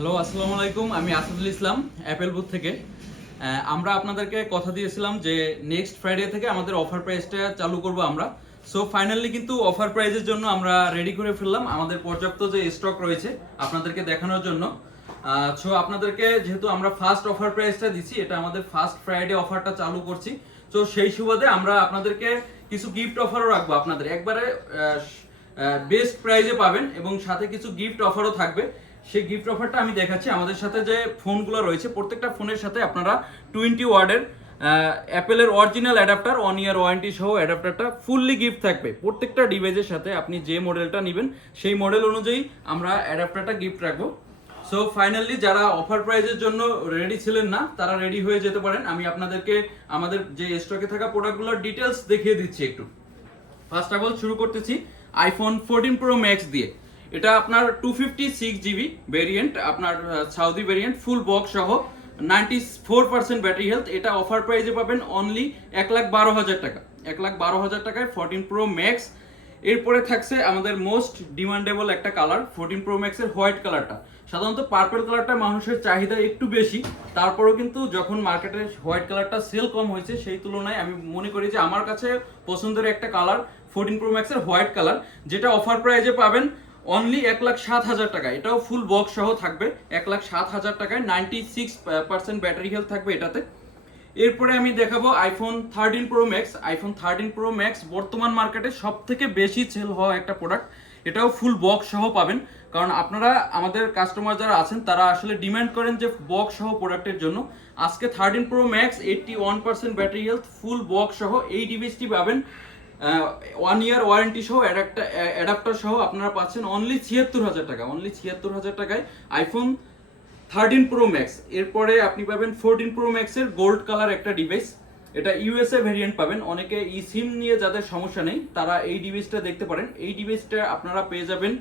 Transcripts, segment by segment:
Hello আসসালামু আলাইকুম। আমি আসাদুল ইসলাম অ্যাপেল বুথ থেকে। আমরা আপনাদেরকে কথা দিয়েছিলাম যে নেক্সট ফ্রাইডে থেকে আমাদের অফার প্রাইসটা চালু করব আমরা। সো ফাইনালি কিন্তু অফার প্রাইজের জন্য আমরা রেডি করে ফেললাম। আমাদের পর্যাপ্ত যে স্টক রয়েছে আপনাদেরকে দেখানোর জন্য। সো আপনাদেরকে যেহেতু আমরা ফার্স্ট অফার প্রাইসটা দিচ্ছি এটা আমাদের ফার্স্ট ফ্রাইডে অফারটা চালু করছি। তো সেই সুবাদে আমরা আপনাদেরকে কিছু গিফট অফারও রাখব আপনাদের। একবারে বেস্ট প্রাইজে পাবেন এবং সাথে কিছু গিফট অফারও থাকবে। সেই গিফট অফারটা আমি দেখাচ্ছি। আমাদের সাথে যে ফোনগুলো রয়েছে, প্রত্যেকটা ফোনের সাথে আপনারা টোয়েন্টি ওয়ার্ডের অ্যাপেলের original adapter one year warranty সহ অ্যাডাপ্টারটা ফুললি গিফট থাকবে। প্রত্যেকটা ডিভাইসের সাথে আপনি যে মডেলটা নেবেন, সেই মডেল অনুযায়ী আমরা অ্যাডাপ্টারটা গিফট রাখব। সো ফাইনালি যারা অফার প্রাইজের জন্য রেডি ছিলেন না, তারা রেডি হয়ে যেতে পারেন। আমি আপনাদেরকে আমাদের যে স্টকে থাকা প্রোডাক্টগুলোর ডিটেলস দেখিয়ে দিচ্ছি একটু। ফার্স্ট অফ অল শুরু করতেছি আইফোন ফোরটিন প্রো ম্যাক্স দিয়ে। এটা আপনার two fifty six GB variant আপনার সাউদি ভেরিয়েন্ট ফুল বক্স সহ ninety four percent battery health এটা অফার প্রাইজে পাবেন অনলি এক লাখ বারো হাজার টাকা। এক লাখ বারো হাজার টাকায় ফোরটিন প্রো ম্যাক্স এরপরে থাকছে আমাদের মোস্ট ডিমান্ডেবল একটা কালার ফোরটিন প্রো ম্যাক্সের হোয়াইট কালারটা সাধারণত পার্পল কালারটা মানুষের চাহিদা একটু বেশি। তারপরেও কিন্তু যখন মার্কেটে হোয়াইট কালারটা সেল কম হয়েছে, সেই তুলনায় আমি মনে করি যে আমার কাছে পছন্দের একটা কালার ফোরটিন প্রো ম্যাক্সের হোয়াইট কালার যেটা অফার প্রাইজে পাবেন অনলি এক লাখ সাত হাজার টাকা। এটাও ফুল বক্স সহ থাকবে। এক লাখ সাত হাজার টাকায় ninety six percent battery health থাকবে এটাতে। এরপরে আমি দেখাবো iPhone thirteen pro max iPhone thirteen pro max বর্তমান মার্কেটে সব থেকে বেশি সেল হওয়া একটা প্রোডাক্ট এটাও ফুল বক্স সহ পাবেন। কারণ আপনারা, আমাদের কাস্টমার যারা আছেন, তারা আসলে ডিমান্ড করেন যে বক্স সহ প্রোডাক্টের জন্য। আজকে thirteen pro max eighty one percent battery health full box সহ এই ডিভাইসটি পাবেন। ওয়ান ইয়ার ওয়ারেন্টি সহ অ্যাডাপ্টার সহ আপনারা পাচ্ছেন অনলি ছিয়াত্তর হাজার টাকা অনলি ছিয়াত্তর হাজার টাকায় আইফোন থার্টিন প্রো ম্যাক্স এরপরে আপনি পাবেন ফোরটিন প্রো ম্যাক্সের গোল্ড কালার একটা ডিভাইস এটা ইউএসএ ভেরিয়েন্ট পাবেন। অনেকে ই সিম নিয়ে যাদের সমস্যা নেই, তারা এই ডিভাইসটা দেখতে পারেন। এই ডিভাইসটা আপনারা পেয়ে যাবেন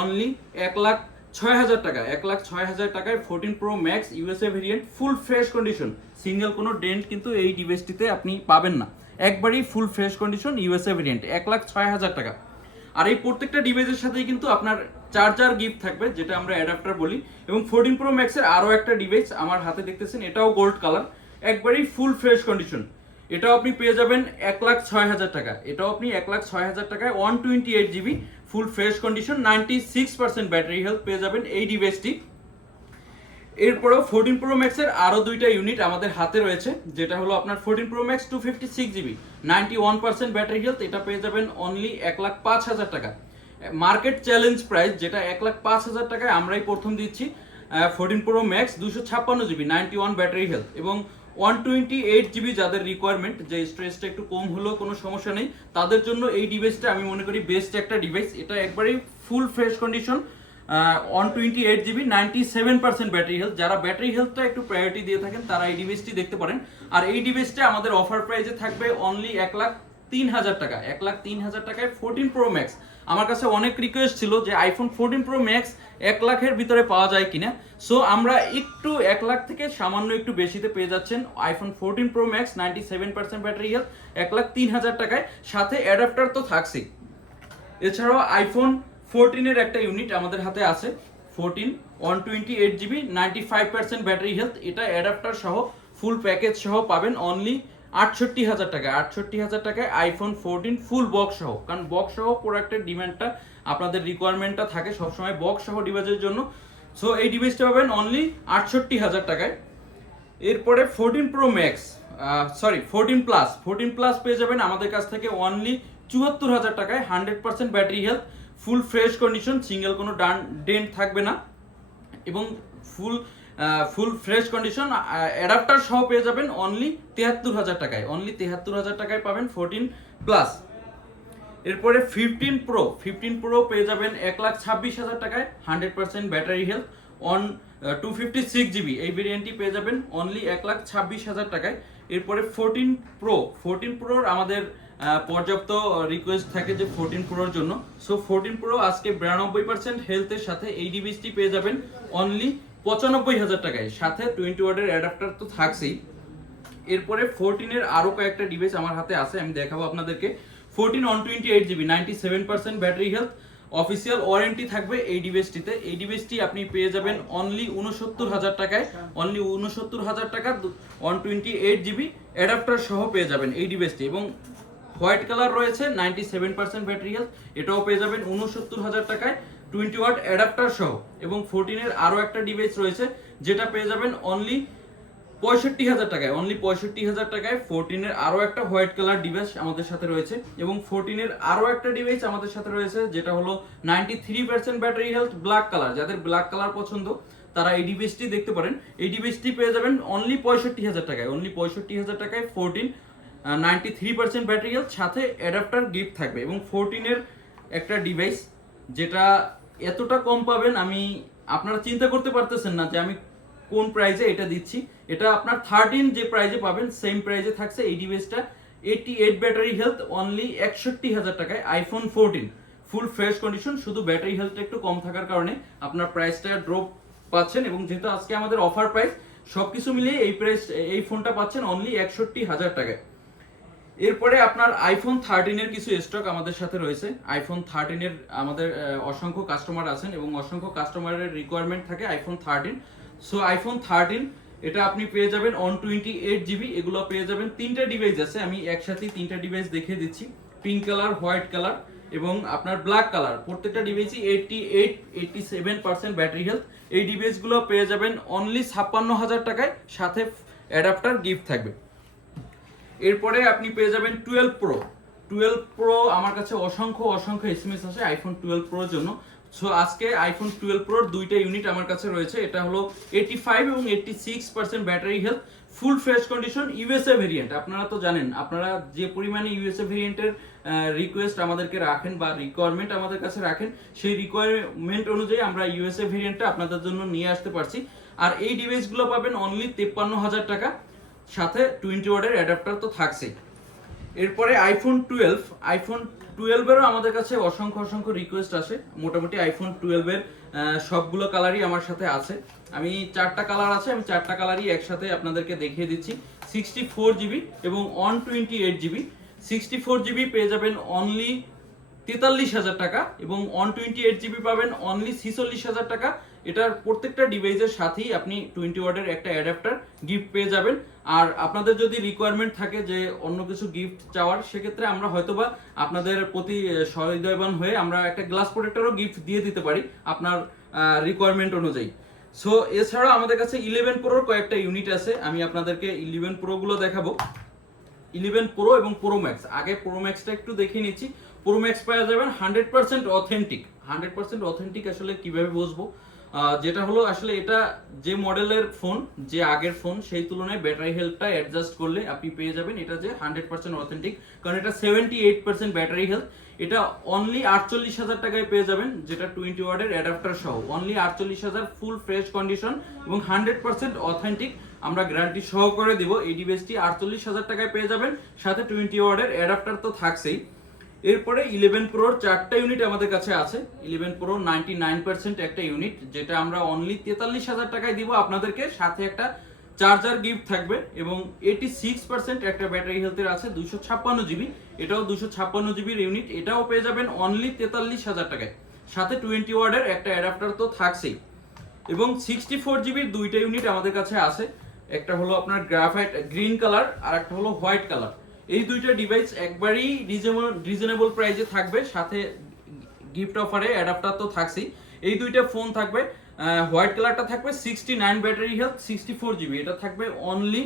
অনলি এক লাখ ছয় হাজার টাকা। এক লাখ ছয় হাজার টাকায় fourteen pro max USA variant full fresh condition single কোনো ডেন্ট কিন্তু এই ডিভাইসটিতে আপনি পাবেন না। একবারই full fresh condition USA variant এক লাখ ছয় হাজার টাকা। আর এই প্রত্যেকটা ডিভাইসের সাথেই কিন্তু আপনার চার্জার গিফট থাকবে, যেটা আমরা অ্যাডাপ্টার বলি, এবং ফোরটিন প্রো ম্যাক্সের আরও একটা ডিভাইস আমার হাতে দেখতেছেন, এটাও গোল্ড কালার একবারই ফুল ফ্রেশ কন্ডিশন এটাও আপনি পেয়ে যাবেন এক লাখ ছয় হাজার টাকা। এটাও আপনি এক লাখ ছয় হাজার টাকায় one twenty eight GB full fresh condition ninety six percent battery health পেয়ে যাবেন এই ডিভাইসটি এরপরেও ফোরটিন প্রো ম্যাক্সের আরও দুইটা ইউনিট আমাদের হাতে রয়েছে, যেটা হলো আপনার fourteen pro max two fifty six GB ninety one percent battery health এটা পেয়ে যাবেন অনলি এক লাখ পাঁচ হাজার টাকা। মার্কেট চ্যালেঞ্জ প্রাইস যেটা এক লাখ পাঁচ হাজার টাকায় আমরাই প্রথম দিচ্ছি ফোরটিন প্রো ম্যাক্স দুশো ছাপ্পান্ন GB ninety one battery health এবং ওয়ান টোয়েন্টি এইট জিবি যাদের রিকোয়ারমেন্ট যে স্ট্রেসটা একটু কম হলেও কোনো সমস্যা নেই, তাদের জন্য এই ডিভাইসটা আমি মনে করি বেস্ট একটা ডিভাইস এটা একবারেই full fresh condition one twenty eight GB ninety seven percent battery health যারা ব্যাটারি হেলথটা একটু প্রায়োরিটি দিয়ে থাকেন, তারা এই ডিভাইসটি দেখতে পারেন। আর এই ডিভাইসটা আমাদের অফার প্রাইসে থাকবে অনলি এক লাখ তিন হাজার টাকা। এক লাখ তিন হাজার টাকায় ফোরটিন প্রো ম্যাক্স আমার কাছে অনেক রিকোয়েস্ট ছিল যে আইফোন ফোরটিন প্রো ম্যাক্স এক লাখের ভিতরে পাওয়া যায় কিনা। সো আমরা একটু এক লাখ থেকে সামান্য একটু বেশিতে পেয়ে যাচ্ছেন iPhone fourteen pro max ninety seven percent battery health এক লাখ তিন হাজার টাকায়। সাথে অ্যাডাপ্টার তো থাকছেই। এছাড়াও আইফোন ফোরটিনের একটা ইউনিট আমাদের হাতে আছে। Fourteen one twenty eight GB ninety five percent battery health এটা অ্যাডাপ্টার সহ ফুল প্যাকেজ সহ পাবেন অনলি আটষট্টি হাজার টাকা আটষট্টি হাজার টাকায় আইফোন ফোরটিন ফুল বক্স সহ, কারণ বক্স সহ প্রোডাক্টের ডিমান্ডটা আপনাদের রিকোয়ারমেন্টটা থাকে সবসময় বক্স সহ ডিভাইসের জন্য। সো এই ডিভাইসটা পাবেন অনলি আটষট্টি হাজার টাকায়। এরপরে fourteen pro max sorry fourteen plus fourteen plus পেয়ে যাবেন আমাদের কাছ থেকে অনলি চুয়াত্তর হাজার টাকায় hundred percent battery health full fresh condition, single কোনো ডান ডেন্ট থাকবে না। এবং full full fresh condition adapter সহ পেয়ে যাবেন অনলি তেহাত্তর হাজার টাকায়। অনলি তেহাত্তর হাজার টাকায় পাবেন ফোরটিন প্লাস এরপরে ফিফটিন প্রো ফিফটিন প্রো পেয়ে যাবেন এক লাখ ছাব্বিশ হাজার টাকায় hundred percent battery health on two fifty six GB এই ভেরিয়েন্টটি পেয়ে যাবেন অনলি এক লাখ ছাব্বিশ হাজার টাকায়। এরপরে ফোরটিন প্রো ফোরটিন প্রোর আমাদের পর্যাপ্ত রিকোয়েস্ট থাকে যে ফোরটিন প্রোর জন্য। সো ফোরটিন প্রো আজকে বিরানব্বই পার্সেন্ট হেলথের সাথে এই ডিভাইসটি পেয়ে যাবেন অনলি পঁচানব্বই হাজার টাকায়। সাথে টোয়েন্টি ওয়ার্ডের অ্যাডাপ্টার তো থাকছেই। এরপরে ফোরটিনের আরও কয়েকটা ডিভাইস আমার হাতে আছে, আমি দেখাবো আপনাদেরকে। Fourteen one twenty eight GB ninety seven percent battery health official warranty থাকবে এই ডিভাইসটিতে এই ডিভাইসটি আপনি পেয়ে যাবেন অনলি উনসত্তর হাজার টাকায়। অনলি উনসত্তর হাজার টাকা one twenty eight GB adapter সহ পেয়ে যাবেন এই ডিভাইসটি এবং হোয়াইট কালার রয়েছে ninety seven percent battery health এটাও পেয়ে যাবেন উনসত্তর হাজার টাকায় টোয়েন্টি ওয়াট অ্যাডাপ্টার সহ, এবং ফোরটিনের আরও একটা ডিভাইস রয়েছে, যেটা পেয়ে যাবেন অনলি পঁয়ষট্টি হাজার টাকায় অনলি পঁয়ষট্টি হাজার টাকায় ফোরটিনের আরও একটা হোয়াইট কালার ডিভাইস আমাদের সাথে রয়েছে, এবং ফোরটিনের আরও একটা ডিভাইস আমাদের সাথে রয়েছে, যেটা হলো ninety three percent battery health black colour যাদের ব্ল্যাক কালার পছন্দ, তারা এই ডিভাইসটি দেখতে পারেন, এই ডিভাইসটি পেয়ে যাবেন অনলি পঁয়ষট্টি হাজার টাকায় অনলি পঁয়ষট্টি হাজার টাকায় fourteen ninety three percent battery health সাথে অ্যাডাপ্টার গিফট থাকবে এবং ফোরটিনের একটা ডিভাইস যেটা এতটা কম পাবেন, আমি, আপনারা চিন্তা করতে পারতেছেন না যে আমি কোন প্রাইজে এটা দিচ্ছি। এটা আপনার থার্টিন যে প্রাইজে পাবেন সেম প্রাইজে থাকছে এই ডিভাইসটা eighty eight battery health only একষট্টি হাজার টাকায় iPhone fourteen full fresh condition শুধু ব্যাটারি হেলথটা একটু কম থাকার কারণে আপনার প্রাইসটা ড্রপ পাচ্ছেন এবং যেহেতু আজকে আমাদের অফার প্রাইস সবকিছু মিলিয়ে এই প্রাইস এই ফোনটা পাচ্ছেন অনলি একষট্টি হাজার টাকায়। এরপরে আপনার আইফোন থার্টিনের কিছু স্টক আমাদের সাথে রয়েছে। আইফোন থার্টিনের আমাদের অসংখ্য কাস্টমার আছেন এবং অসংখ্য কাস্টমারের রিকোয়ারমেন্ট থাকে iPhone thirteen so iPhone thirteen এটা আপনি পেয়ে যাবেন অন টোয়েন্টি এইট জিবি এগুলো পেয়ে যাবেন তিনটা ডিভাইস আছে। আমি একসাথে তিনটা ডিভাইস দেখিয়ে দিচ্ছি। পিঙ্ক কালার হোয়াইট কালার এবং আপনার ব্ল্যাক কালার প্রত্যেকটা ডিভাইসই eighty eight eighty seven percent battery health এই ডিভাইসগুলো পেয়ে যাবেন অনলি ছাপ্পান্ন হাজার টাকায়। সাথে অ্যাডাপ্টার গিফট থাকবে। এরপরে আপনি পেয়ে যাবেন টুয়েলভ প্রো টুয়েলভ প্রো আমার কাছে অসংখ্য অসংখ্য এসএমএস আসে আইফোন টুয়েলভ প্রোর জন্য। সো আজকে আইফোন টুয়েলভ প্রোর দুইটা ইউনিট আমার কাছে রয়েছে। এটা হলো এইটি ফাইভ এবং eighty six percent battery health full fresh condition USA variant আপনারা তো জানেন, আপনারা যে পরিমাণে ইউএসএ ভেরিয়েন্টের রিকোয়েস্ট আমাদেরকে রাখেন বা রিকোয়ারমেন্ট আমাদের কাছে রাখেন, সেই রিকোয়ারমেন্ট অনুযায়ী আমরা ইউএসএ ভেরিয়েন্টটা আপনাদের জন্য নিয়ে আসতে পারছি। আর এই ডিভাইসগুলো পাবেন অনলি তেপ্পান্ন হাজার টাকা। সাথে টোয়েন্টি ওয়ার্ডের অ্যাডাপ্টার তো থাকছেই। এরপরে আইফোন টুয়েলভ আইফোন টুয়েলভেরও আমাদের কাছে অসংখ্য অসংখ্য রিকোয়েস্ট আসে। মোটামুটি আইফোন টুয়েলভের সবগুলো কালারই আমার সাথে আছে। আমি চারটা কালার আছে, আমি চারটা কালারই একসাথে আপনাদেরকে দেখিয়ে দিচ্ছি। সিক্সটি ফোর জিবি এবং one twenty eight GB sixty four GB পেয়ে যাবেন অনলি তেতাল্লিশ হাজার টাকা এবং ওয়ান টোয়েন্টি এইট জিবি পাবেন অনলি ছিচল্লিশ হাজার টাকা। এটার প্রত্যেকটা ডিভাইসের সাথেই আপনি টোয়েন্টি ওয়ার্ডের একটা অ্যাডাপ্টার গিফট পেয়ে যাবেন। আর আপনাদের যদি রিকোয়ারমেন্ট থাকে যে অন্য কিছু গিফট চাওয়ার, সেক্ষেত্রে আমরা হয়তোবা আপনাদের প্রতি সহৃদয়বান হয়ে আমরা একটা গ্লাস প্রোটেক্টরও গিফট দিয়ে দিতে পারি আপনার রিকোয়ারমেন্ট অনুযায়ী। সো এছাড়াও আমাদের কাছে ইলেভেন প্রোর কয়েকটা ইউনিট আছে। আমি আপনাদেরকে ইলেভেন প্রোগুলো দেখাবো। ইলেভেন প্রো এবং প্রো ম্যাক্স আগে প্রো ম্যাক্সটা একটু দেখে নিচ্ছি। প্রো ম্যাক্স পাওয়া যাবেন hundred percent authentic hundred percent authentic আসলে কীভাবে বুঝব? যেটা হলো, আসলে এটা যে মডেলের ফোন যে আগের ফোন সেই তুলনায় ব্যাটারি হেলথটা অ্যাডজাস্ট করলে আপনি পেয়ে যাবেন। এটা যে হান্ড্রেড পার্সেন্ট অথেন্টিক কারণ এটা seventy eight percent battery health এটা অনলি আটচল্লিশ হাজার টাকায় পেয়ে যাবেন, যেটা টোয়েন্টি ওয়ার্ডের অ্যাডাপ্টার সহ। অনলি আটচল্লিশ হাজার ফুল ফ্রেশ কন্ডিশন এবং হান্ড্রেড পার্সেন্ট অথেন্টিক আমরা গ্যারান্টি সহ করে দিব। এই ডিভাইসটি আটচল্লিশ হাজার টাকায় পেয়ে যাবেন। সাথে টোয়েন্টি ওয়ার্ডের অ্যাডাপ্টার তো থাকছেই। এরপরে ইলেভেন প্রোর চারটা ইউনিট আমাদের কাছে আছে। Eleven pro ninety nine percent একটা ইউনিট যেটা আমরা অনলি তেতাল্লিশ হাজার টাকায় দিব আপনাদেরকে। সাথে একটা চার্জার গিফট থাকবে এবং এইটি সিক্স পার্সেন্ট একটা ব্যাটারি হেলথের আছে দুশো ছাপ্পান্ন জিবি এটাও দুশো ছাপ্পান্ন জিবির ইউনিট এটাও পেয়ে যাবেন অনলি তেতাল্লিশ হাজার টাকায়। সাথে টোয়েন্টি ওয়ার্ডের একটা অ্যাডাপ্টার তো থাকছেই। এবং সিক্সটি ফোর জিবির দুইটা ইউনিট আমাদের কাছে আছে। একটা হলো আপনার গ্রাফাইট গ্রিন কালার আর একটা হলো হোয়াইট কালার এই দুইটা ডিভাইস একবারই রিজনেবল প্রাইসে থাকবে, সাথে গিফট অফারে অ্যাডাপ্টার তো থাকছেই। এই দুইটা ফোন থাকবে হোয়াইট কালারটা থাকবে sixty nine battery health sixty four GB এটা থাকবে অনলি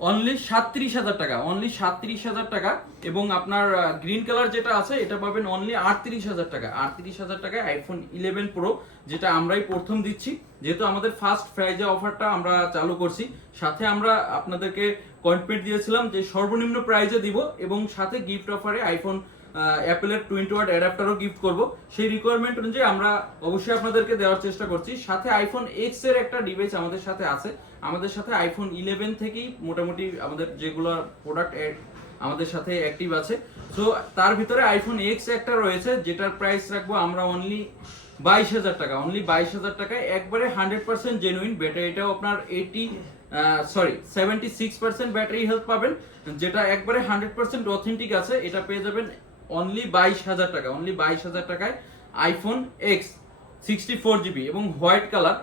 অনলি সাতত্রিশ হাজার টাকা অনলি সাতত্রিশ হাজার টাকা এবং আপনার গ্রিন কালার যেটা আছে, এটা পাবেন অনলি আটত্রিশ হাজার টাকা। আটত্রিশ হাজার টাকায় আইফোন ইলেভেন প্রো যেটা আমরাই প্রথম দিচ্ছি। যেহেতু আমাদের ফার্স্ট ফ্রাইজে অফারটা আমরা চালু করছি, সাথে আমরা আপনাদেরকে কমিটমেন্ট দিয়েছিলাম যে সর্বনিম্ন প্রাইজে দিব এবং সাথে গিফট অফারে আইফোন অ্যাপেলের টোয়েন্টি ওয়াট অ্যাডাপ্টারও গিফট করব। সেই রিকোয়ারমেন্ট অনুযায়ী আমরা অবশ্যই আপনাদেরকে দেওয়ার চেষ্টা করছি। সাথে আইফোন এক্সের একটা ডিভাইস আমাদের সাথে আছে আমাদের সাথে আইফোন ইলেভেন থেকেই মোটামুটি আমাদের যেগুলো প্রোডাক্ট আমাদের সাথে অ্যাক্টিভ আছে। তো তার ভিতরে আইফোন এক্স একটা রয়েছে, যেটার প্রাইস রাখব আমরা অনলি বাইশ হাজার টাকা অনলি বাইশ হাজার টাকায়। একবারে হান্ড্রেড পার্সেন্ট জেনুইন ব্যাটারিটাও আপনার eighty sorry seventy six percent battery health পাবেন, যেটা একবারে হান্ড্রেড পার্সেন্ট অথেন্টিক আছে। এটা পেয়ে যাবেন অনলি বাইশ হাজার টাকা অনলি বাইশ হাজার টাকায় iPhone X sixty four GB এবং হোয়াইট কালার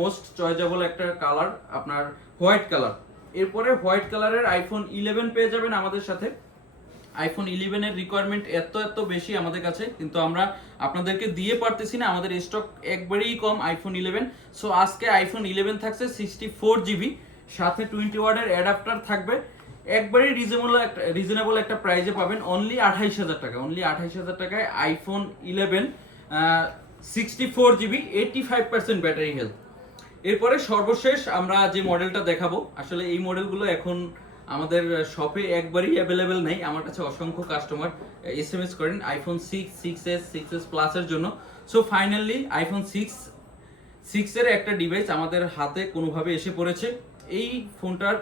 মোস্ট চয়েজেবল একটা কালার আপনার হোয়াইট কালার এরপরে হোয়াইট কালারের আইফোন ইলেভেন পেয়ে যাবেন আমাদের সাথে। আইফোন ইলেভেনের রিকোয়ারমেন্ট এত এত বেশি আমাদের কাছে, কিন্তু আমরা আপনাদেরকে দিয়ে পারতেছি না। আমাদের স্টক একবারেই কম আইফোন ইলেভেন সো আজকে আইফোন ইলেভেন থাকছে সিক্সটি ফোর জিবি সাথে টোয়েন্টি ওয়ার্ডের অ্যাডাপ্টার থাকবে। একবারেই রিজনেবল একটা রিজনেবল একটা প্রাইজে পাবেন। অনলি আঠাইশ হাজার টাকা অনলি আঠাইশ হাজার টাকায় iPhone eleven sixty four GB eighty five percent battery health এরপরে সর্বশেষ আমরা যে মডেলটা দেখাবো, আসলে এই মডেলগুলো এখন আমাদের শপে একবারই অ্যাভেলেবেল নেই। আমার কাছে অসংখ্য কাস্টমার এস এম এস করেন iPhone six six S six S প্লাসের জন্য সো ফাইনালি আইফোন সিক্স সিক্সের একটা ডিভাইস আমাদের হাতে কোনোভাবে এসে পড়েছে। এই ফোনটার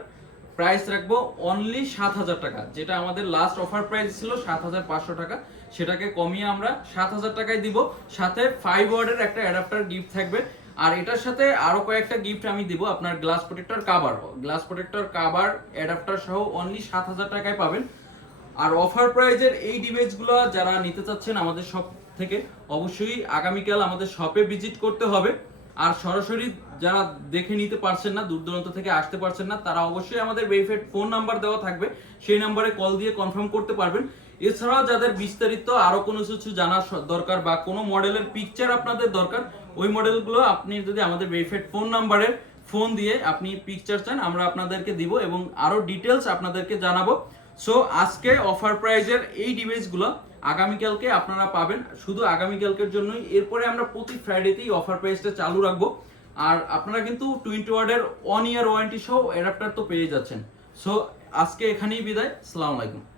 প্রাইস রাখব অনলি সাত হাজার টাকা। যেটা আমাদের লাস্ট অফার প্রাইস ছিল সাত হাজার পাঁচশো টাকা। সেটাকে কমিয়ে আমরা সাত হাজার টাকায় দিব। সাথে ফাইভ ওয়ার্ডের একটা অ্যাডাপ্টার গিফট থাকবে। আর এটার সাথে আরও কয়েকটা গিফট আমি দিব। আপনার glass protector cover glass protector cover adapter সহ অনলি সাত হাজার টাকায় পাবেন। আর অফার প্রাইজের এই ডিভাইসগুলো যারা নিতে চাচ্ছেন আমাদের শপ থেকে, অবশ্যই আগামীকাল আমাদের শপে ভিজিট করতে হবে। আর সরাসরি যারা দেখে নিতে পারছেন না, দূর দূরান্ত থেকে আসতে পারছেন না, তারা অবশ্যই আমাদের ভেরিফাইড ফোন নাম্বার দেওয়া থাকবে। সেই নাম্বারে কল দিয়ে কনফার্ম করতে পারবেন। এছাড়াও যাদের বিস্তারিত আরও কোনো কিছু জানার দরকার বা কোনো মডেলের পিকচার আপনাদের দরকার, ওই মডেলগুলো আপনি যদি আমাদের ভেরিফাইড ফোন নাম্বারে ফোন দিয়ে আপনি পিকচার চান, আমরা আপনাদেরকে দিব এবং আরও ডিটেলস আপনাদেরকে জানাব। সো আজকে অফার প্রাইজের এই ডিভাইসগুলো আগামীকালকে আপনারা পাবেন, শুধু আগামীকালকের জন্যই। এরপরে আমরা প্রতি ফ্রাইডেতেই অফার প্রাইসটা চালু রাখব। আর আপনারা কিন্তু টোয়েন্টি ওয়ার্ডের ওয়ান ইয়ার ওয়ারেন্টি সহ অ্যাডাপ্টার তো পেয়ে যাচ্ছেন। সো আজকে এখানেই বিদায়। সালামালাইকুম আলাইকুম।